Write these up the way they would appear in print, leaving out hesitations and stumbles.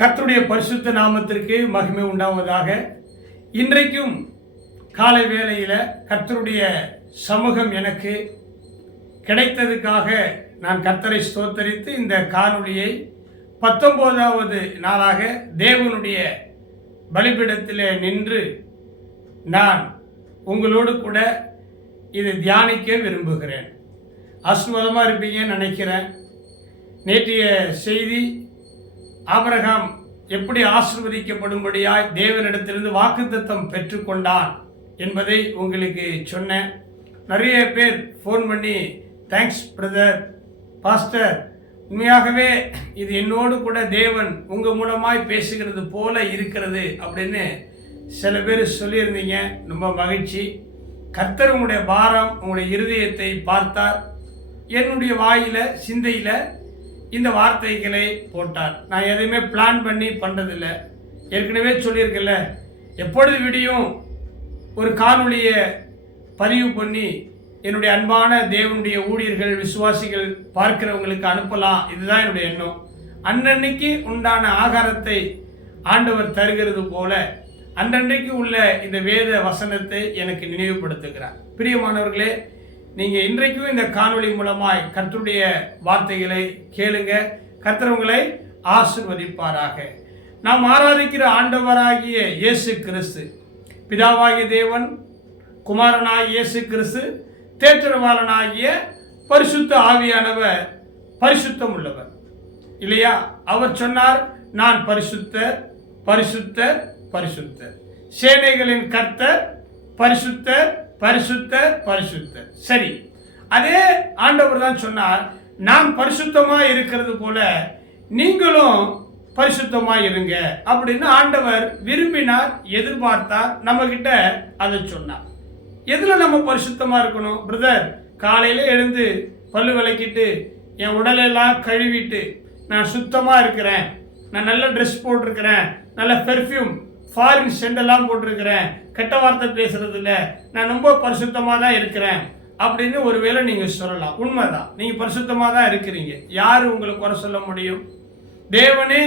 கர்த்தருடைய பரிசுத்த நாமத்திற்கு மகிமை உண்டாவதாக. இன்றைக்கும் காலை வேளையில் கர்த்தருடைய சமூகம் எனக்கு கிடைத்ததுக்காக நான் கர்த்தரை ஸ்தோத்தரித்து இந்த காணொளியை 19வது நாளாக தேவனுடைய பலிபீடத்தில் நின்று நான் உங்களோடு கூட இதை தியானிக்க விரும்புகிறேன். ஆசீர்வாதமாக இருப்பீங்கன்னு நினைக்கிறேன். நேற்றைய செய்தி ஆபிரகாம் எப்படி ஆசீர்வதிக்கப்படும்படியாய் தேவனிடத்திலிருந்து வாக்குத்தத்தம் பெற்றுக்கொண்டான் என்பதை உங்களுக்கு சொன்னேன். நிறைய பேர் ஃபோன் பண்ணி தேங்க்ஸ் பிரதர், பாஸ்டர், உண்மையாகவே இது என்னோடு கூட தேவன் உங்கள் மூலமாய் பேசுகிறது போல இருக்கிறது அப்படின்னு சில பேர் சொல்லியிருந்தீங்க. ரொம்ப மகிழ்ச்சி. கர்த்தர் உங்களுடைய பாரம், உங்களுடைய இருதயத்தை பார்த்தார். என்னுடைய வாயில் சிந்தையில் இந்த வார்த்தைகளை போட்டார். நான் எதையுமே பிளான் பண்ணி பண்ணுறதில்லை. ஏற்கனவே சொல்லியிருக்கல, எப்பொழுது விடியும் ஒரு காணொளியை பதிவு பண்ணி என்னுடைய அன்பான தேவனுடைய ஊழியர்கள், விசுவாசிகள் பார்க்கிறவங்களுக்கு அனுப்பலாம். இதுதான் என்னுடைய எண்ணம். அன்னன்னைக்கு உண்டான ஆகாரத்தை ஆண்டவர் தருகிறது போல அன்றன்றைக்கு உள்ள இந்த வேத வசனத்தை எனக்கு நினைவுபடுத்துகிறார். பிரியமானவர்களே, நீங்கள் இன்றைக்கும் இந்த காணொளி மூலமாய் கர்த்தருடைய வார்த்தைகளை கேளுங்க. கர்த்தர் உங்களை ஆசீர்வதிப்பாராக. நாம் ஆராதிக்கிற ஆண்டவராகிய இயேசு கிறிஸ்து, பிதாவாகிய தேவன், குமாரனாகிய இயேசு கிறிஸ்து, தேற்றரவாளனாகிய பரிசுத்த ஆவியானவர் பரிசுத்தம் உள்ளவர் இல்லையா? அவர் சொன்னார், நான் பரிசுத்தர், பரிசுத்தர், பரிசுத்தர், சேனைகளின் கர்த்தர், பரிசுத்தர், பரிசுத்தர், பரிசுத்தர். சரி, அதே ஆண்டவர் தான் சொன்னார், நான் பரிசுத்தமாக இருக்கிறது போல நீங்களும் பரிசுத்தமாக இருங்க அப்படின்னு ஆண்டவர் விரும்பினார், எதிர்பார்த்தார், நம்ம கிட்ட அதை சொன்னார். எதில் நம்ம பரிசுத்தமாக இருக்கணும்? பிரதர், காலையில் எழுந்து பல்லு விளக்கிட்டு என் உடலெல்லாம் கழுவிட்டு நான் சுத்தமாக இருக்கிறேன், நான் நல்ல ட்ரெஸ் போட்டிருக்கிறேன், நல்ல பெர்ஃப்யூம், ஃபாரின் சென்டெல்லாம் போட்டிருக்கிறேன், கெட்ட வார்த்தை பேசுறது இல்லை, நான் ரொம்ப பரிசுத்தமாக தான் இருக்கிறேன் அப்படின்னு ஒருவேளை நீங்கள் சொல்லலாம். உண்மைதான், நீங்கள் பரிசுத்தமாக தான் இருக்கிறீங்க. யார் உங்களுக்கு குறை சொல்ல முடியும்? தேவனே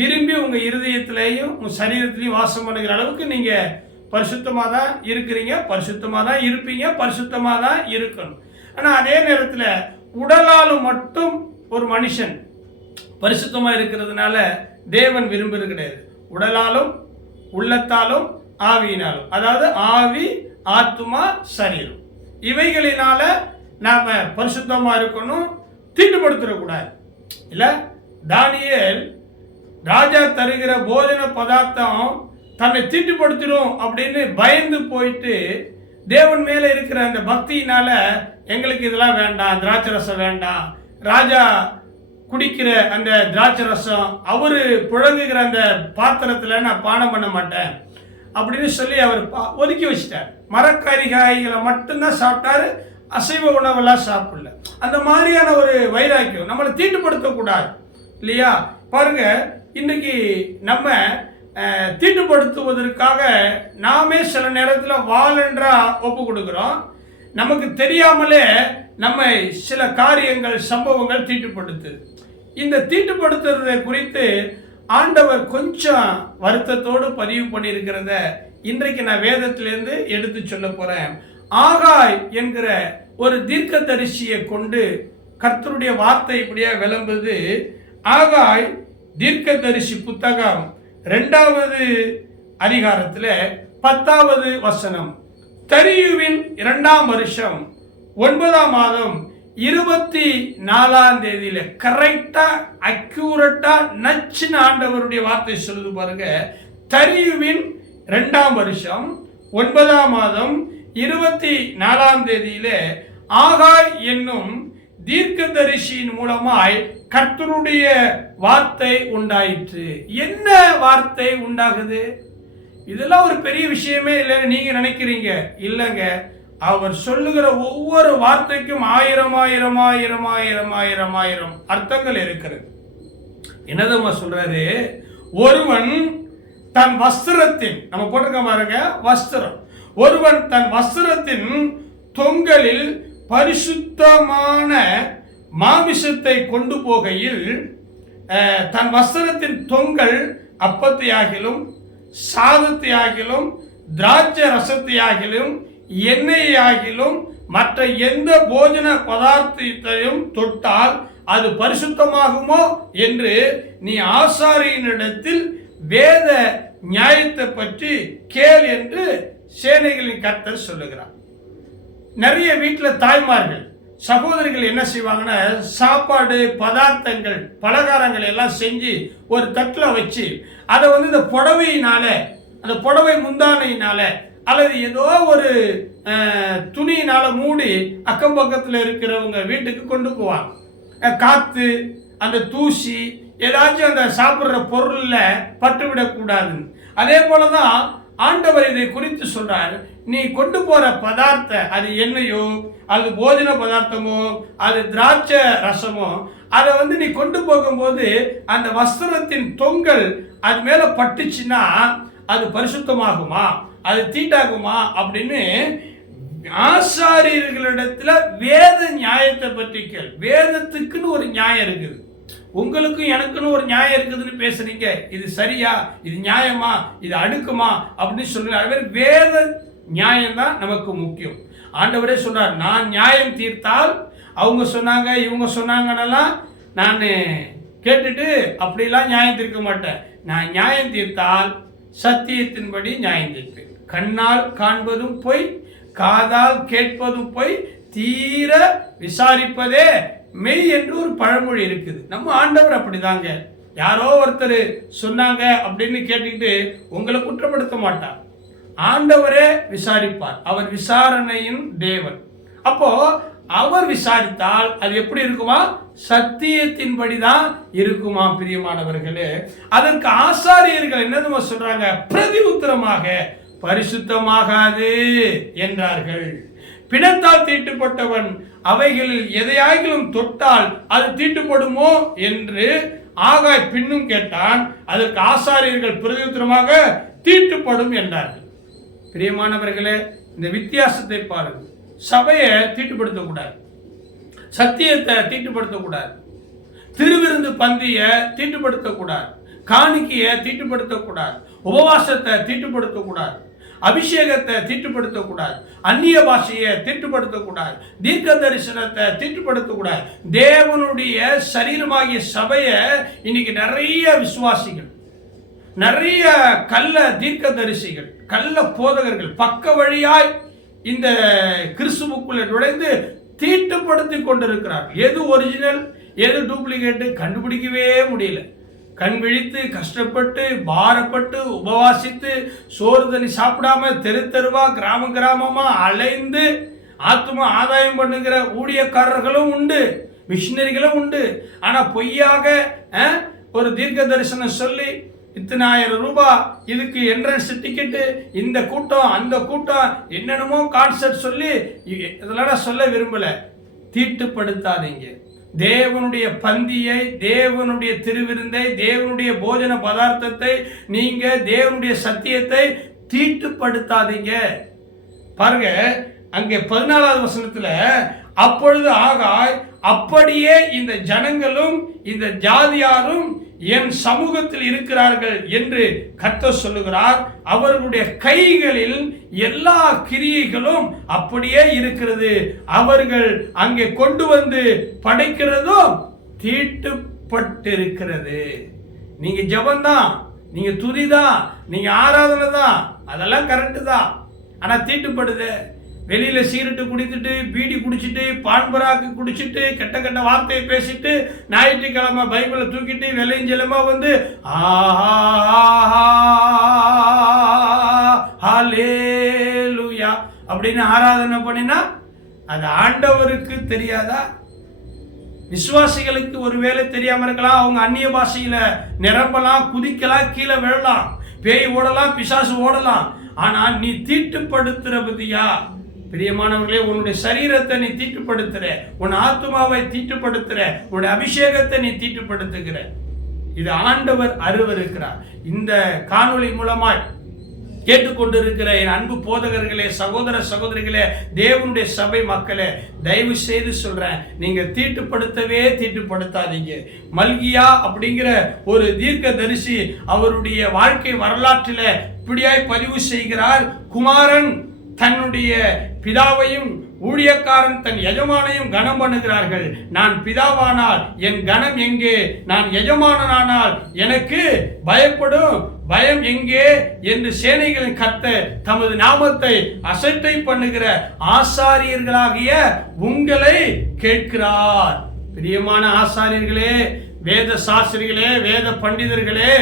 விரும்பி உங்கள் இருதயத்திலையும் உங்கள் சரீரத்திலையும் வாசம் பண்ணுகிற அளவுக்கு நீங்கள் பரிசுத்தமாக தான் இருக்கிறீங்க, பரிசுத்தமாக தான் இருப்பீங்க, பரிசுத்தமாக தான் இருக்கணும். ஆனால் அதே நேரத்தில் உடலாலும் மட்டும் ஒரு மனுஷன் பரிசுத்தமாக இருக்கிறதுனால தேவன் விரும்புறது கிடையாது. உடலாலும் உள்ளத்தாலும் ஆவியினாலும், அதாவது ஆவி, ஆத்துமா, சரீரம், இவைகளினால நாம பரிசுத்தமா இருக்கணும், தீட்டுப்படுத்திடக்கூடாது. இல்லை, தானியேல் ராஜா தருகிற போஜன பதார்த்தம் தன்னை தீட்டுப்படுத்திடும் அப்படின்னு பயந்து போயிட்டு தேவன் மேல இருக்கிற அந்த பக்தியினால எங்களுக்கு இதெல்லாம் வேண்டாம், திராட்சை ரசம் வேண்டாம், ராஜா குடிக்கிற அந்த திராட்சை ரசம், அவரு புழங்குகிற அந்த பாத்திரத்தில் நான் பானம் பண்ண மாட்டேன் அப்படின்னு சொல்லி அவர் ஒதுக்கி வச்சிட்டார். மரக்கறி காய்களை மட்டும்தான் சாப்பிட்டாரு, அசைவ உணவெல்லாம் சாப்பிடல. அந்த மாதிரியான ஒரு வைராக்கியம் நம்மளை தீட்டுப்படுத்தக்கூடாது இல்லையா? பாருங்க, இன்னைக்கு நம்ம தீட்டுப்படுத்துவதற்காக நாமே சில நேரத்தில் வாலண்டரா ஒப்பு கொடுக்குறோம். நமக்கு தெரியாமலே நம்ம சில காரியங்கள், சம்பவங்கள் தீட்டுப்படுத்துது. இந்த தீட்டுப்படுத்துறதை குறித்து ஆண்டவர் கொஞ்சம் வருத்தத்தோடு பதிவு பண்ணியிருக்கிறத இன்றைக்கு நான் வேதத்திலேருந்து எடுத்து சொல்ல போறேன். ஆகாய் என்கிற ஒரு தீர்க்கதரிசியை கொண்டு கர்த்தருடைய வார்த்தை இப்படியா விளம்புது. ஆகாய் தீர்க்கதரிசி புத்தகம் 2வது அதிகாரத்தில் 10வது வசனம். தரியுவின் 2ஆம் வருஷம் 9ஆம் மாதம் 24ஆம் தேதியில கரெக்டா அக்யூரட்டா நச்சுன்னு ஆண்டவருடைய வார்த்தை சொல்லுது பாருங்க. தரியுவின் 2ஆம் வருஷம் 9ஆம் மாதம் 24ஆம் தேதியில ஆகாய் என்னும் தீர்க்கதரிசியின் மூலமாய் கர்த்தருடைய வார்த்தை உண்டாயிற்று. என்ன வார்த்தை உண்டாகுது? இதெல்லாம் ஒரு பெரிய விஷயமே இல்லைன்னு நீங்க நினைக்கிறீங்க. இல்லைங்க, அவர் சொல்லுகிற ஒவ்வொரு வார்த்தைக்கும் ஆயிரம் ஆயிரம் ஆயிரம் ஆயிரம் ஆயிரம் ஆயிரம் அர்த்தங்கள் இருக்கிறது. என்னதம்மா சொல்றாரு? ஒருவன் தன் வஸ்திரத்தின், நம்ம போட்டிருக்க பாருங்க வஸ்திரம், ஒருவன் தன் வஸ்திரத்தின் தொங்கலில் பரிசுத்தமான மாமிசத்தை கொண்டு போகையில் தன் வஸ்திரத்தின் தொங்கல் அப்பத்தையாகிலும் சாதத்தையாகிலும் திராட்சை ரசத்தையாகிலும் எண்ணெயாகிலும் மற்ற எந்த போஜன பதார்த்தத்தையும் தொட்டால் அது பரிசுத்தமாகுமோ என்று நீ ஆசாரியனிடத்தில் வேத நியாயத்தை பற்றி கேள் என்று சேனைகளின் கர்த்தர் சொல்லுகிறார். நிறைய வீட்டில் தாய்மார்கள் சகோதரிகள் என்ன செய்வாங்கன்னா, சாப்பாடு பதார்த்தங்கள் பலகாரங்கள் எல்லாம் செஞ்சு ஒரு தட்டில் வச்சு அதை இந்த புடவையினால, அந்த புடவை முந்தானையினால அல்லது ஏதோ ஒரு துணியினால மூடி அக்கம் பக்கத்தில் இருக்கிறவங்க வீட்டுக்கு கொண்டு போவாங்க. காற்று, அந்த தூசி ஏதாச்சும் அந்த சாப்பிட்ற பொருளில் பட்டுவிடக்கூடாதுன்னு. அதே போல தான் ஆண்டவர் இதை குறித்து சொல்றார். நீ கொண்டு போற பதார்த்த, அது எண்ணெயோ அது போஜன பதார்த்தமோ அது திராட்சை ரசமோ, அதை நீ கொண்டு போகும்போது அந்த வஸ்திரத்தின் தொங்கல் அது மேல பட்டுச்சுன்னா அது பரிசுத்தமாகுமா, அது தீட்டாகுமா அப்படின்னு ஆசாரியர்களிடத்துல வேத நியாயத்தை பற்றி கேள். வேதத்துக்குன்னு ஒரு நியாயம் இருக்குது, உங்களுக்கும் எனக்குன்னு ஒரு நியாயம் இருக்குதுன்னு பேசுறீங்க. இது சரியா, இது நியாயமா, இது அடுக்குமா அப்படின்னு சொல்லுங்க. வேத நியாயம் தான் நமக்கு முக்கியம். ஆண்டவரே சொல்றார், நான் நியாயம் தீர்த்தால் அவங்க சொன்னாங்க இவங்க சொன்னாங்கன்னெல்லாம் நான் கேட்டுட்டு அப்படிலாம் நியாயம் தீர்க்க மாட்டேன். நான் நியாயம் தீர்த்தால் சத்தியத்தின்படி நியாயம் தீர்ப்பேன். கண்ணால் காண்பதும் பொய், காதால் கேட்பதும் பொய், தீர விசாரிப்பதே மெய் என்று ஒரு பழமொழி இருக்குது. நம்ம ஆண்டவர் அப்படிதாங்க. யாரோ ஒருத்தர் சொன்னாங்க அப்படின்னு கேட்டுக்கிட்டு உங்களை குற்றப்படுத்த மாட்டார். ஆண்டவரே விசாரிப்பார். அவர் விசாரணையின் தேவன். அப்போ அவர் விசாரித்தால் அது எப்படி இருக்குமா? சத்தியத்தின்படி தான் இருக்குமா பிரியமானவர்களே. அதற்கு ஆசாரியர்கள் என்னதுமா சொல்றாங்க? பிரதி உத்தரமாக பரிசுத்தமாகாது என்றார்கள். பிணத்தால் தீட்டுப்பட்டவன் அவைகளில் எதையாகிலும் தொட்டால் அது தீட்டுப்படுமோ என்று ஆகாய் பின்னும் கேட்டான். அதற்கு ஆசாரியர்கள் பிரதியுத்தரமாக தீட்டுப்படும் என்றார்கள். பிரியமானவர்களே, இந்த வித்தியாசத்தை பாருங்கள். சபையை தீட்டுப்படுத்தக்கூடாது, சத்தியத்தை தீட்டுப்படுத்தக்கூடாது, திருவிருந்து பந்தியை தீட்டுப்படுத்தக்கூடாது, காணிக்கையை தீட்டுப்படுத்தக்கூடாது, உபவாசத்தை தீட்டுப்படுத்தக்கூடாது, அபிஷேகத்தை தீட்டுப்படுத்தக்கூடாது, அந்நிய பாஷையை தீட்டுப்படுத்தக்கூடாது, தீர்க்க தரிசனத்தை தீட்டுப்படுத்தக்கூடாது. தேவனுடைய சரீரமாகிய சபையை இன்னைக்கு நிறைய விசுவாசிகள், நிறைய கள்ள தீர்க்க தரிசிகள், கள்ள போதகர்கள் பக்க வழியாய் இந்த கிறிஸ்துவுக்குள்ள நுழைந்து தீட்டுப்படுத்தி கொண்டிருக்கிறார். எது ஒரிஜினல் எது டூப்ளிகேட்டு கண்டுபிடிக்கவே முடியல. கண் விழித்து கஷ்டப்பட்டு பாரப்பட்டு உபவாசித்து சோறு தண்ணி சாப்பிடாம தெரு தெருவா கிராம கிராமமா அலைந்து ஆத்மா ஆதாயம் பண்ணுகிற ஊழியக்காரர்களும் உண்டு, மிஷினரிகளும் உண்டு. ஆனா பொய்யாக ஒரு தீர்க்க தரிசனம் சொல்லி இத்தனை ஆயிரம் ரூபாய் இதுக்கு என்ட்ரன்ஸ் டிக்கெட்டு, இந்த கூட்டம் அந்த கூட்டம் என்னென்னமோ கான்செப்ட் சொல்லி இதெல்லாம் சொல்ல விரும்பல. தீட்டுப்படுத்தாதீங்க. தேவனுடைய பந்தியை, தேவனுடைய திருவிருந்தை, தேவனுடைய போஜன பதார்த்தத்தை, நீங்க தேவனுடைய சத்தியத்தை தீட்டுப்படுத்தாதீங்க. பாருங்க, அங்கே 14வது வசனத்துல அப்பொழுது ஆகாய், அப்படியே இந்த ஜனங்களும் இந்த ஜாதியாரும் என் சமூகத்தில் இருக்கிறார்கள் என்று கர்த்தர் சொல்லுகிறார். அவர்களுடைய கைகளில் எல்லா கிரியைகளும் அப்படியே இருக்கிறது. அவர்கள் அங்கே கொண்டு வந்து படைக்கிறதும் தீட்டுப்பட்டிருக்கிறது. நீங்க ஜெபம்தான், நீங்க துதிதான், நீங்க ஆராதனை தான், அதெல்லாம் கரெக்டு தான். ஆனா தீட்டுப்படுது. வெளியில சீரட்டு குடித்துட்டு, பீடி குடிச்சிட்டு, பான்பராக்கு குடிச்சிட்டு, கெட்ட கெட்ட வார்த்தையை பேசிட்டு, ஞாயிற்றுக்கிழமை பைபிளை தூக்கிட்டு வெள்ளையஞ்சலமா வந்து ஹல்லேலூயா அப்படின்னு ஆராதனை பண்ணினா அது ஆண்டவருக்கு தெரியாதா? விசுவாசிகளுக்கு ஒருவேளை தெரியாம இருக்கலாம். அவங்க அந்நிய பாஷையில நிரம்பலாம், குதிக்கலாம், கீழே விழலாம், பேய் ஓடலாம், பிசாசு ஓடலாம். ஆனா நீ தீட்டுப்படுத்துறபதியா பிரியமானவர்களே, உன்னுடைய சரீரத்தை நீ தீட்டுப்படுத்துற, உன் ஆத்மாவை தீட்டுப்படுத்துற, உன்னுடைய அபிஷேகத்தை நீ தீட்டுப்படுத்துகிற. இது ஆண்டவர் அருவருக்கிறார். இந்த காணொளி மூலமாய் கேட்டுக்கொண்டிருக்கிற என் அன்பு போதகர்களே, சகோதர சகோதரிகளே, தேவனுடைய சபை மக்களே, தயவு செய்து சொல்றேன், நீங்க தீட்டுப்படுத்தாதீங்க. மல்கியா அப்படிங்கிற ஒரு தீர்க்கதரிசி அவருடைய வாழ்க்கை வரலாற்றில இப்படியாய் பதிவு செய்கிறார். குமாரன் தன்னுடைய பிதாவையும் ஊழியக்காரன் தன் எஜமானையும் கனம் பண்ணுகிறார்கள். நான் பிதாவானால் என் கனம் எங்கே? நான் எஜமானனானால் எனக்கு பயப்படும் பயம் எங்கே என்று சேனைகளின் கர்த்தர் தமது நாமத்தை அசட்டை பண்ணுகிற ஆசாரியர்களாகிய உங்களை கேட்கிறார். பிரியமான ஆசாரியர்களே, வேத சாஸ்திரிகளே, வேத பண்டிதர்களே,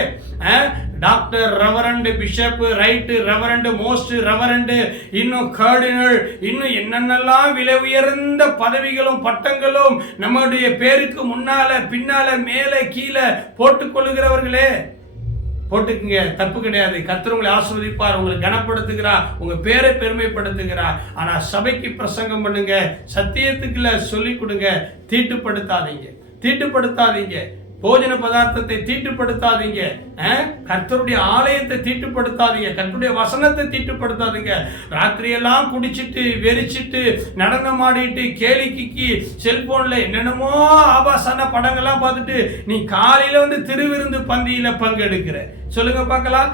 doctor, reverend, bishop, right reverend, most reverend, இன்னும் கார்டினல், இன்னும் என்னென்னலாம் விலை உயர்ந்த பதவிகளும் பட்டங்களும் நம்முடைய பேருக்கு முன்னால பின்னால மேலே கீழே போட்டுக் கொள்ளுகிறவர்களே, போட்டுக்குங்க, தப்பு கிடையாது. கர்த்தர் உங்களை ஆசீர்வதிப்பார், உங்களை கனப்படுத்துகிறார், உங்க பேரை பெருமைப்படுத்துகிறார். ஆனா சபைக்கு பிரசங்கம் பண்ணுங்க, சத்தியத்துக்குள்ள சொல்லிக் கொடுங்க. தீட்டுப்படுத்தாதீங்க. போஜன பதார்த்தத்தை தீட்டுப்படுத்தாதீங்க. கர்த்தருடைய ஆலயத்தை தீட்டுப்படுத்தாதீங்க. கர்த்தருடைய வசனத்தை தீட்டுப்படுத்தாதீங்க. ராத்திரியெல்லாம் குடிச்சிட்டு வெறிச்சிட்டு நடனம் ஆடிட்டு கேலிக்கு செல்போன்ல என்னென்னமோ ஆபாசன படங்கள்லாம் பார்த்துட்டு நீ காலையில வந்து திருவிருந்து பந்தியில பங்கெடுக்கிற. சொல்லுங்க பார்க்கலாம்.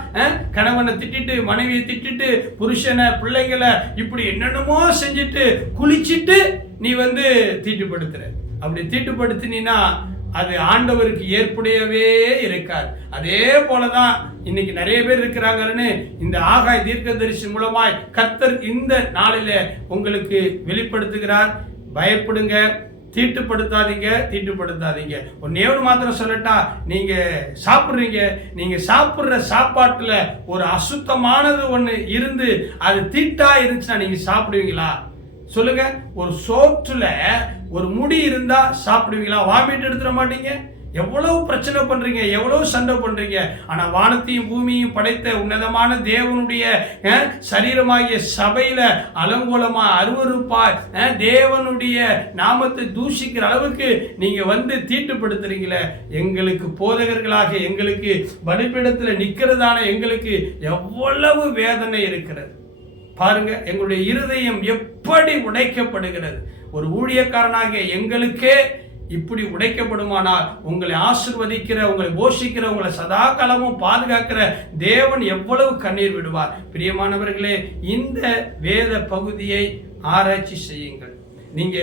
கணவனை திட்டிட்டு, மனைவியை திட்டிட்டு, புருஷனை, பிள்ளைகளை இப்படி என்னென்னமோ செஞ்சுட்டு குளிச்சுட்டு நீ வந்து தீட்டுப்படுத்துற. அப்படி தீட்டுப்படுத்தினா அது ஆண்டவருக்கு ஏற்புடையவே இருக்காது. அதே போலதான் இன்னைக்கு நிறைய பேர் இருக்கிறாங்கன்னு இந்த ஆகாய் தீர்க்கதரிசி மூலமாய் கர்த்தர் இந்த நாளில உங்களுக்கு வெளிப்படுத்துகிறார். பயப்படுங்க, தீட்டுப்படுத்தாதீங்க. ஒன்னே ஒரு மாத்திரம் சொல்லட்டா, நீங்க சாப்பிடுற சாப்பாட்டுல ஒரு அசுத்தமானது ஒண்ணு இருந்து அது தீட்டா இருந்துச்சுன்னா நீங்க சாப்பிடுவீங்களா? சொல்லுங்க. ஒரு சோற்றுல ஒரு முடி இருந்தா சாப்பிடுவீங்களா? வாமிட் எடுத்துட மாட்டீங்க. எவ்வளவு பிரச்சனை பண்றீங்க, எவ்வளவு சண்டை பண்றீங்க. ஆனா வானத்தையும் பூமியையும் படைத்த உன்னதமான தேவனுடைய சரீரமாகிய சபையில அலங்கோலமா அருவருப்பா தேவனுடைய நாமத்தை தூஷிக்கிற அளவுக்கு நீங்க வந்து தீட்டுப்படுத்துறீங்களே. எங்களுக்கு போதகர்களாக, எங்களுக்கு பலிபீடத்துல நிக்கிறதான எங்களுக்கு எவ்வளவு வேதனை இருக்கிறது பாருங்க. எங்களுடைய இருதயம் எப்படி உடைக்கப்படுகிறது. ஒரு ஊழியக்காரனாகிய எங்களுக்கே இப்படி உடைக்கப்படுமானால் உங்களை ஆசீர்வதிக்கிற, உங்களை போஷிக்கிற, உங்களை சதா காலமும் பாதுகாக்கிற தேவன் எவ்வளவு கண்ணீர் விடுவார். பிரியமானவர்களே, இந்த வேத பகுதியை ஆராய்ச்சி செய்யுங்கள். நீங்க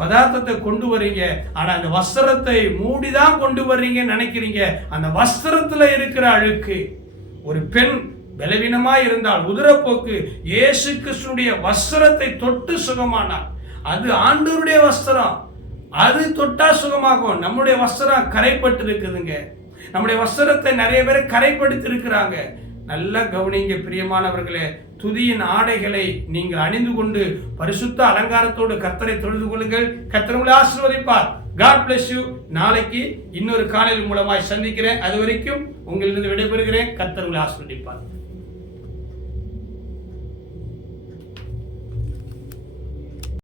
பதார்த்தத்தை கொண்டு வர்றீங்க, ஆனா அந்த வஸ்திரத்தை மூடிதான் கொண்டு வர்றீங்கன்னு நினைக்கிறீங்க. அந்த வஸ்திரத்துல இருக்கிற அழுக்கு. ஒரு பெண் பலவீனமா இருந்தால், உதிரப்போக்கு, இயேசு கிறிஸ்துடைய வஸ்திரத்தை தொட்டு சுகமானார். அது ஆண்டவருடைய வஸ்திரம், அது தொட்டா சுகமாகும். நம்முடைய வஸ்திரம் கரைப்பட்டு இருக்குதுங்க. நம்முடைய வஸ்திரத்தை நிறைய பேர் கரைப்படுத்தி இருக்கிறாங்க. நல்லா கவனிங்க பிரியமானவர்களே. துதியின் ஆடைகளை நீங்கள் அணிந்து கொண்டு பரிசுத்த அலங்காரத்தோடு கர்த்தரை தொழுது கொள்ளுங்கள். கர்த்தர் உங்களை ஆசீர்வதிப்பார். God bless you. நாளைக்கு இன்னொரு காணொளி மூலமாய் சந்திக்கிறேன். அது வரைக்கும் உங்களிலிருந்து விடைபெறுகிறேன். கர்த்தர் உங்களை ஆசீர்வதிப்பார்.